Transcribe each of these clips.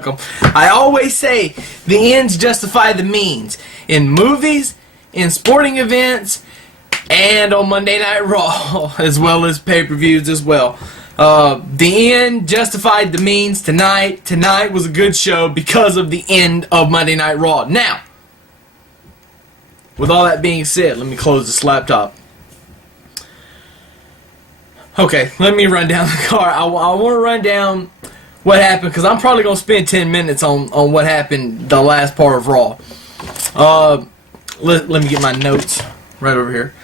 I always say the ends justify the means in movies, in sporting events, and on Monday Night Raw, as well as pay-per-views as well. The end justified the means tonight. Tonight was a good show because of the end of Monday Night Raw. Now, with all that being said, let me close this laptop. Okay, let me run down the card. I want to run down what happened, because I'm probably going to spend 10 minutes on what happened the last part of Raw. Let me get my notes right over here.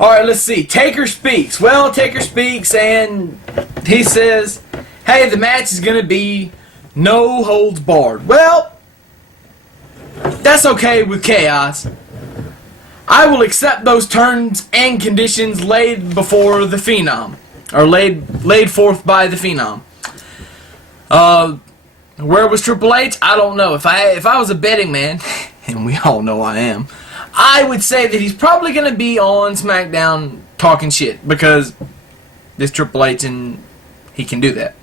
Alright, let's see. Taker speaks. Well, Taker speaks, and he says, hey, the match is going to be no holds barred. Well, that's okay with Chaos. I will accept those terms and conditions laid before the Phenom, or laid forth by the Phenom. Where was Triple H? I don't know. If I was a betting man, and we all know I am, I would say that he's probably going to be on SmackDown talking shit, because this Triple H, and he can do that.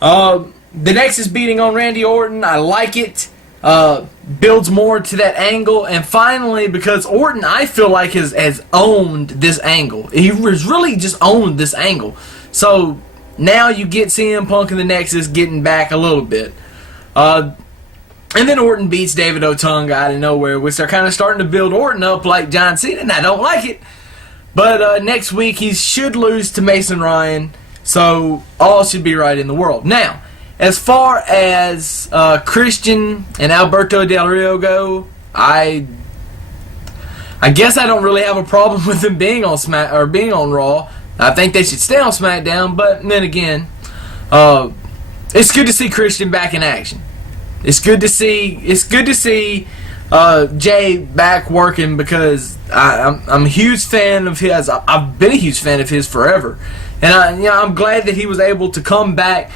The Nexus beating on Randy Orton, I like it. Builds more to that angle, and finally, because Orton, I feel like has owned this angle. He has really just owned this angle. So now you get CM Punk and the Nexus getting back a little bit. And then Orton beats David Otunga out of nowhere, which they're kind of starting to build Orton up like John Cena, and I don't like it. But next week he should lose to Mason Ryan, so all should be right in the world. Now, as far as Christian and Alberto Del Rio go, I guess I don't really have a problem with them being on being on Raw. I think they should stay on SmackDown, but then again, it's good to see Christian back in action. It's good to see Jay back working, because I'm a huge fan of his. I've been a huge fan of his forever, and I'm glad that he was able to come back.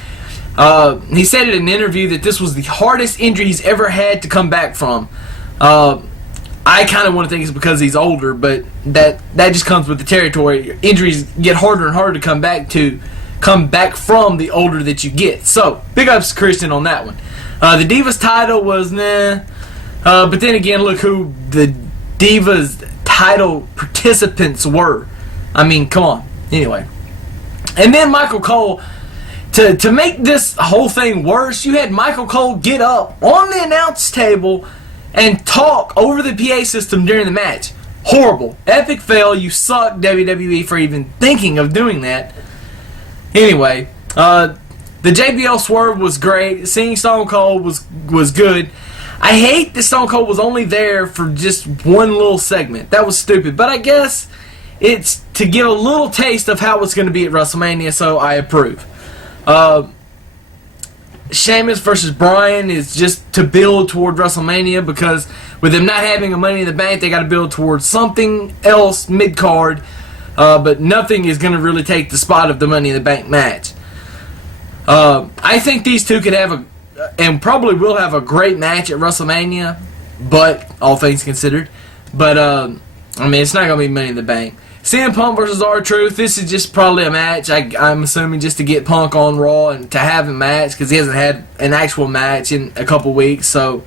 He said in an interview that this was the hardest injury he's ever had to come back from. I kind of want to think it's because he's older, but that just comes with the territory. Injuries get harder and harder to come back from the older that you get. So, big ups to Christian on that one. The Divas title was nah. But then again, look who the Divas title participants were. I mean, come on. Anyway. And then Michael Cole, to make this whole thing worse, you had Michael Cole get up on the announce table and talk over the PA system during the match. Horrible. Epic fail. You suck, WWE, for even thinking of doing that. Anyway, the JBL swerve was great. Seeing Stone Cold was good. I hate that Stone Cold was only there for just one little segment. That was stupid. But I guess it's to give a little taste of how it's going to be at WrestleMania, so I approve. Sheamus versus Bryan is just to build toward WrestleMania, because with them not having a Money in the Bank, they got to build towards something else mid-card, but nothing is going to really take the spot of the Money in the Bank match. I think these two could have and probably will have a great match at WrestleMania, but all things considered. But I mean, it's not going to be Money in the Bank. CM Punk versus R-Truth, this is just probably a match, I'm assuming, just to get Punk on Raw and to have a match, because he hasn't had an actual match in a couple weeks, so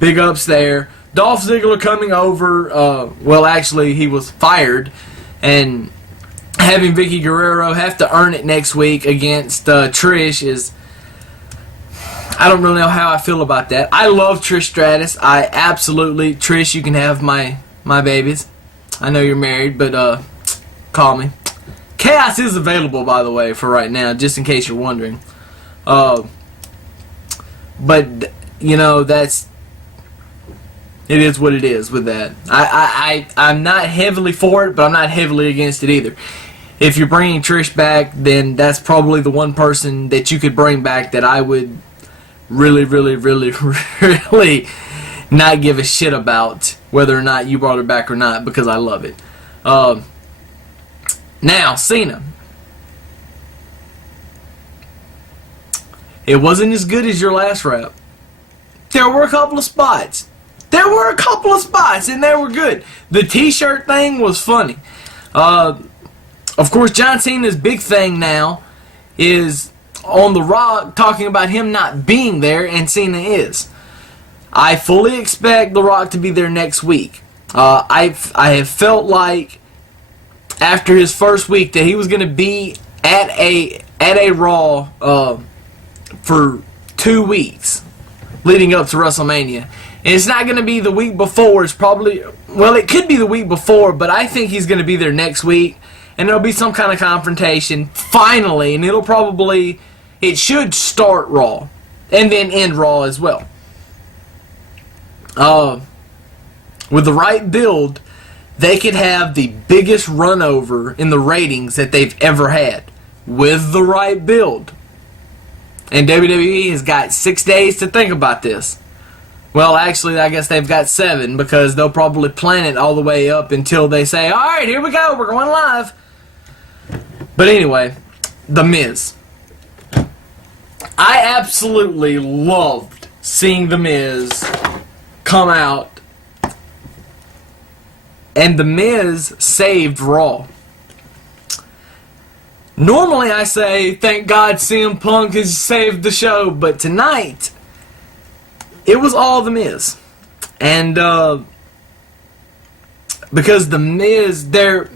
big ups there. Dolph Ziggler coming over, well, actually, he was fired, and having Vicky Guerrero have to earn it next week against Trish is, I don't really know how I feel about that. I love Trish Stratus. I absolutely, Trish, you can have my babies. I know you're married, but call me. Chaos is available, by the way, for right now, just in case you're wondering. But, you know, it is what it is with that. I'm not heavily for it, but I'm not heavily against it either. If you're bringing Trish back, then that's probably the one person that you could bring back that I would really, really, really, really not give a shit about whether or not you brought her back or not, because I love it. Now, Cena. It wasn't as good as your last rap. There were a couple of spots. And they were good. The t-shirt thing was funny. Of course, John Cena's big thing now is on The Rock talking about him not being there, and Cena is. I fully expect The Rock to be there next week. I have felt like after his first week that he was going to be at a Raw for 2 weeks leading up to WrestleMania. And it's not going to be the week before. It's probably, well, it could be the week before, but I think he's going to be there next week. And there'll be some kind of confrontation, finally. And it should start Raw. And then end Raw as well. With the right build, they could have the biggest run over in the ratings that they've ever had. With the right build. And WWE has got 6 days to think about this. Well, actually, I guess they've got 7, because they'll probably plan it all the way up until they say, alright, here we go, we're going live. But anyway, The Miz. I absolutely loved seeing The Miz come out, and The Miz saved Raw. Normally I say, thank God CM Punk has saved the show, but tonight, it was all The Miz. And because The Miz, they're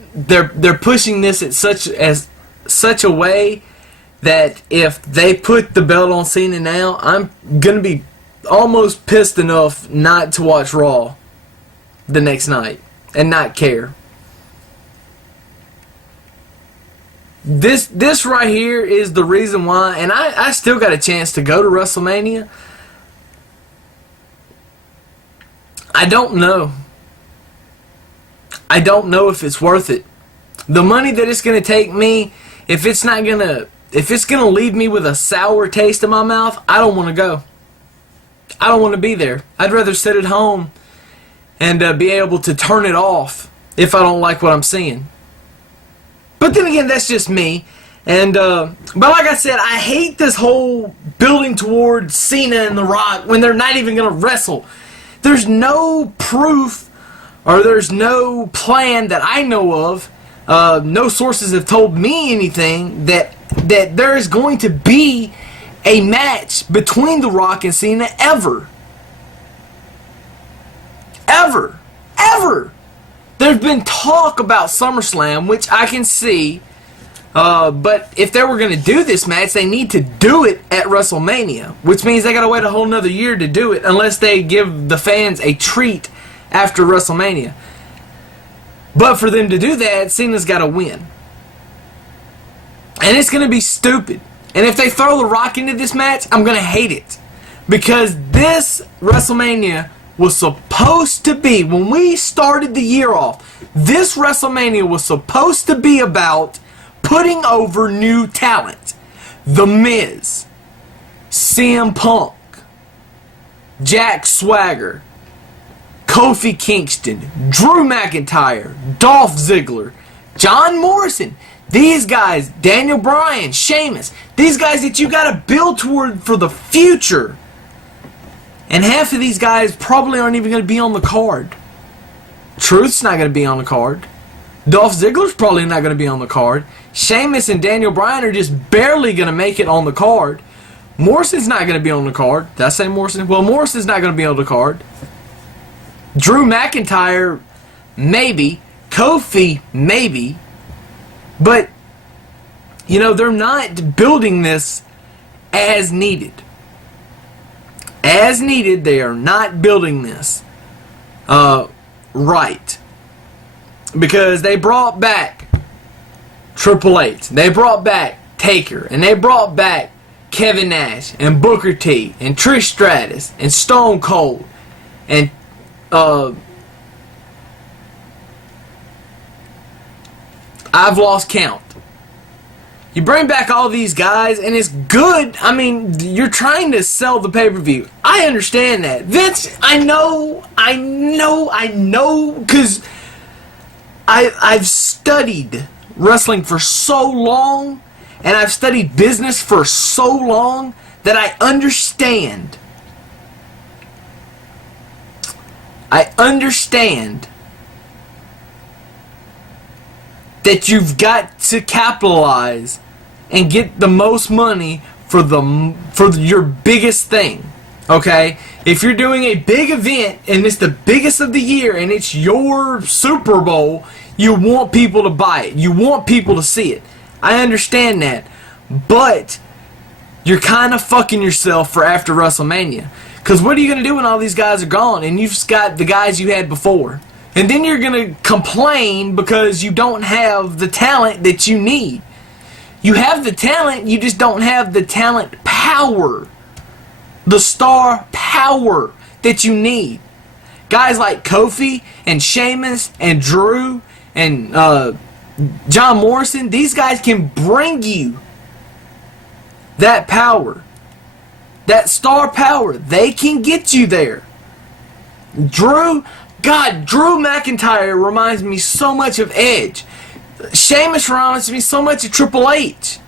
pushing this at such a way that if they put the belt on Cena now, I'm gonna be almost pissed enough not to watch Raw the next night and not care. This right here is the reason why, and I still got a chance to go to WrestleMania. I don't know. I don't know if it's worth it. The money that it's going to take me, if it's going to leave me with a sour taste in my mouth, I don't want to go. I don't want to be there. I'd rather sit at home and be able to turn it off if I don't like what I'm seeing. But then again, that's just me. And but like I said, I hate this whole building towards Cena and The Rock when they're not even going to wrestle. There's no proof, or there's no plan that I know of. No sources have told me anything that there is going to be a match between The Rock and Cena ever. Ever. Ever. There's been talk about SummerSlam, which I can see. But if they were going to do this match, they need to do it at WrestleMania, which means they got to wait a whole nother year to do it, unless they give the fans a treat after WrestleMania. But for them to do that, Cena's got to win. And it's going to be stupid. And if they throw The Rock into this match, I'm going to hate it. Because this WrestleMania was supposed to be, when we started the year off, this WrestleMania was supposed to be about putting over new talent. The Miz, CM Punk, Jack Swagger, Kofi Kingston, Drew McIntyre, Dolph Ziggler, John Morrison. These guys, Daniel Bryan, Sheamus, these guys that you got to build toward for the future. And half of these guys probably aren't even going to be on the card. Truth's not going to be on the card. Dolph Ziggler's probably not going to be on the card. Sheamus and Daniel Bryan are just barely going to make it on the card. Morrison's not going to be on the card. Did I say Morrison? Well, Morrison's not going to be on the card. Drew McIntyre, maybe. Kofi, maybe. But, you know, they're not building this as needed. As needed, they are not building this right. Because they brought back Triple H. They brought back Taker. And they brought back Kevin Nash and Booker T and Trish Stratus and Stone Cold and I've lost count. You bring back all these guys and it's good. I mean, you're trying to sell the pay-per-view. I understand that. Vince, I know, because I've studied wrestling for so long, and I've studied business for so long that I understand. I understand that you've got to capitalize and get the most money for your biggest thing. Okay? If you're doing a big event and it's the biggest of the year and it's your Super Bowl, you want people to buy it. You want people to see it. I understand that. But you're kind of fucking yourself for after WrestleMania. Because what are you going to do when all these guys are gone and you've just got the guys you had before? And then you're going to complain because you don't have the talent that you need. You have the talent, you just don't have the talent power. The star power that you need. Guys like Kofi and Sheamus and Drew and John Morrison, these guys can bring you that power. That star power. They can get you there. Drew McIntyre reminds me so much of Edge. Sheamus reminds me so much of Triple H.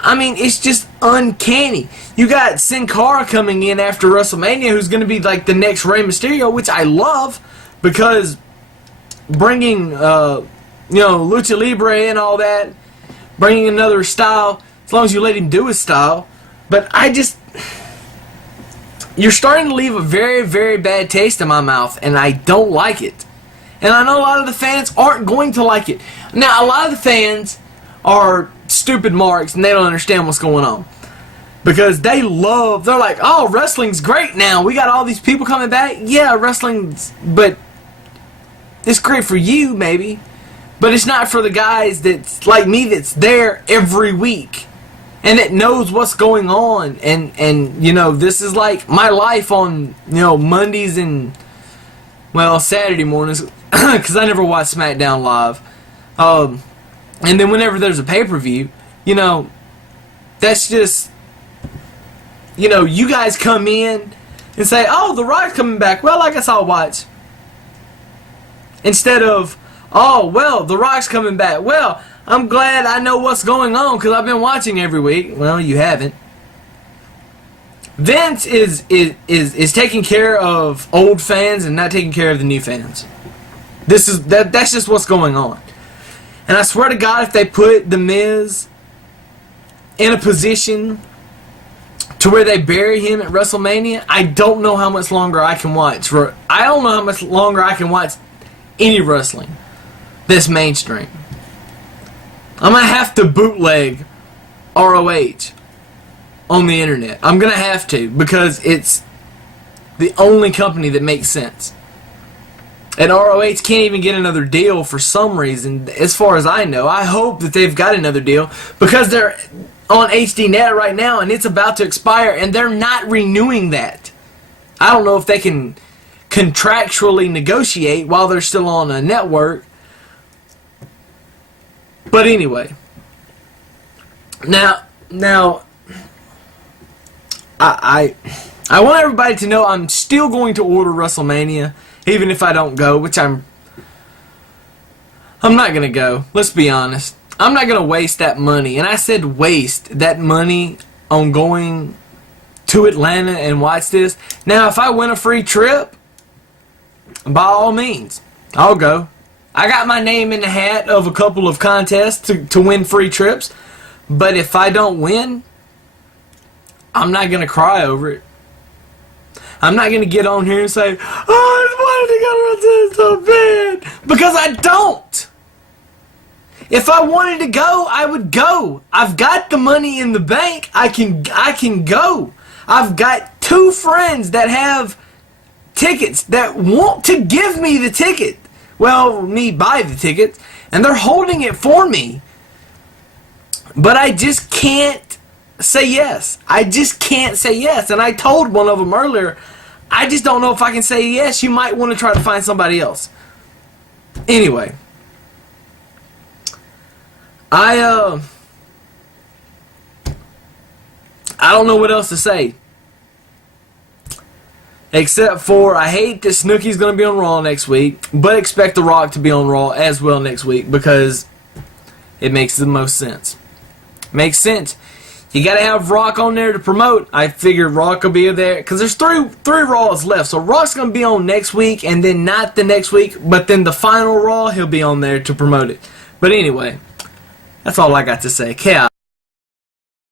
I mean, it's just uncanny. You got Sin Cara coming in after WrestleMania, who's going to be like the next Rey Mysterio, which I love, because bringing, Lucha Libre and all that, bringing another style, as long as you let him do his style. But you're starting to leave a very, very bad taste in my mouth, and I don't like it. And I know a lot of the fans aren't going to like it. Now, a lot of the fans are stupid marks and they don't understand what's going on. Because they're like, oh, wrestling's great now. We got all these people coming back. Yeah, but it's great for you, maybe. But it's not for the guys that's like me that's there every week. And that knows what's going on. And this is like my life on, Mondays and, Saturday mornings. Because I never watch SmackDown live. And then whenever there's a pay-per-view, that's just, you guys come in and say, oh, The Rock's coming back. Well, I guess I'll watch. Instead of, oh, well, The Rock's coming back. Well, I'm glad I know what's going on because I've been watching every week. Well, you haven't. Vince is taking care of old fans and not taking care of the new fans. That's just what's going on. And I swear to God, if they put the MIZ in a position to where they bury him at WrestleMania, I don't know how much longer I can watch. I don't know how much longer I can watch any wrestling that's mainstream. I'm going to have to bootleg ROH on the internet. I'm going to have to, because it's the only company that makes sense. And ROH can't even get another deal for some reason, as far as I know. I hope that they've got another deal, because they're on HDNet right now and it's about to expire and they're not renewing that. I don't know if they can contractually negotiate while they're still on a network. But anyway. Now I want everybody to know I'm still going to order WrestleMania. Even if I don't go, which I'm not going to go. Let's be honest. I'm not going to waste that money. And I said waste that money on going to Atlanta and watch this. Now, if I win a free trip, by all means, I'll go. I got my name in the hat of a couple of contests to win free trips. But if I don't win, I'm not going to cry over it. I'm not going to get on here and say, oh, I wanted to go to this so bad. Because I don't. If I wanted to go, I would go. I've got the money in the bank. I can go. I've got 2 friends that have tickets that want to give me the ticket. Well, me buy the ticket. And they're holding it for me. But I just can't say yes. I just can't say yes. And I told one of them earlier, I just don't know if I can say yes. You might want to try to find somebody else. Anyway. I don't know what else to say. Except for, I hate that Snooki's going to be on Raw next week. But expect The Rock to be on Raw as well next week. Because it makes the most sense. Makes sense. You gotta have Rock on there to promote. I figured Rock will be there because there's three Raws left. So Rock's gonna be on next week, and then not the next week, but then the final Raw he'll be on there to promote it. But anyway, that's all I got to say. Chaos.